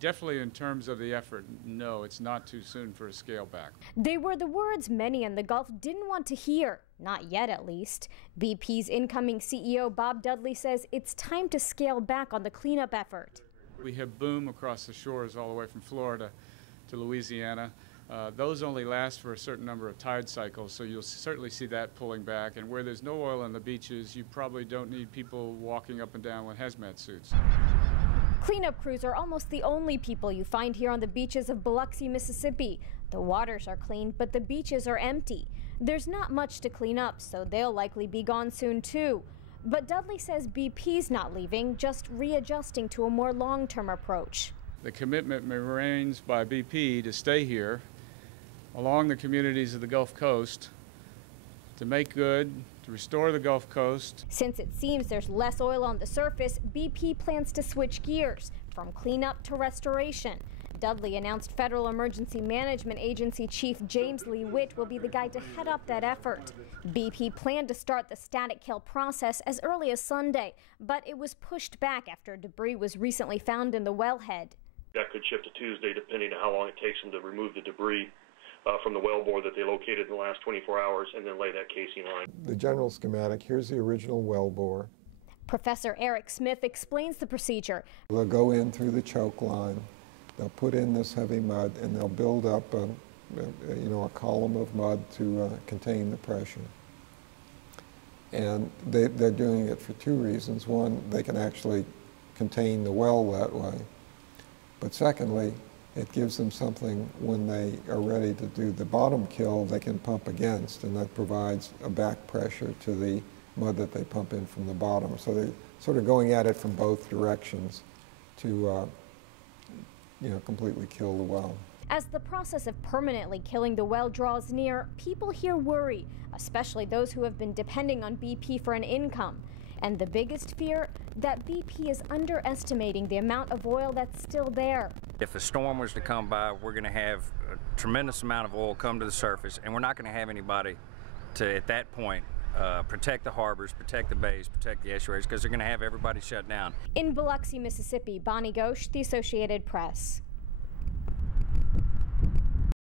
Definitely in terms of the effort, no, it's not too soon for a scale back. They were the words many in the Gulf didn't want to hear, not yet at least. BP's incoming CEO Bob Dudley says it's time to scale back on the cleanup effort. We have boom across the shores all the way from Florida to Louisiana. Those only last for a certain number of tide cycles, so you'll certainly see that pulling back. And where there's no oil on the beaches, you probably don't need people walking up and down with hazmat suits. Cleanup crews are almost the only people you find here on the beaches of Biloxi, Mississippi. The waters are clean, but the beaches are empty. There's not much to clean up, so they'll likely be gone soon too. But Dudley says BP's not leaving, just readjusting to a more long-term approach. The commitment remains by BP to stay here along the communities of the Gulf Coast to make good, to restore the Gulf Coast. Since it seems there's less oil on the surface, BP plans to switch gears from cleanup to restoration. Dudley announced Federal Emergency Management Agency Chief James Lee Witt will be the guy to head up that effort. BP planned to start the static kill process as early as Sunday, but it was pushed back after debris was recently found in the wellhead. That could shift to Tuesday depending on how long it takes them to remove the debris from the wellbore that they located in the last 24 hours and then lay that casing line. The general schematic, here's the original wellbore. Professor Eric Smith explains the procedure. They'll go in through the choke line, they'll put in this heavy mud, and they'll build up a column of mud to contain the pressure. And they're doing it for two reasons. One, they can actually contain the well that way. But secondly, it gives them something when they are ready to do the bottom kill they can pump against, and that provides a back pressure to the mud that they pump in from the bottom. So they're sort of going at it from both directions to completely kill the well. As the process of permanently killing the well draws near, people here worry, especially those who have been depending on BP for an income. And the biggest fear, that BP is underestimating the amount of oil that's still there. If a storm was to come by, we're going to have a tremendous amount of oil come to the surface, and we're not going to have anybody to, at that point, protect the harbors, protect the bays, protect the estuaries, because they're going to have everybody shut down. In Biloxi, Mississippi, Bonnie Ghosh, The Associated Press.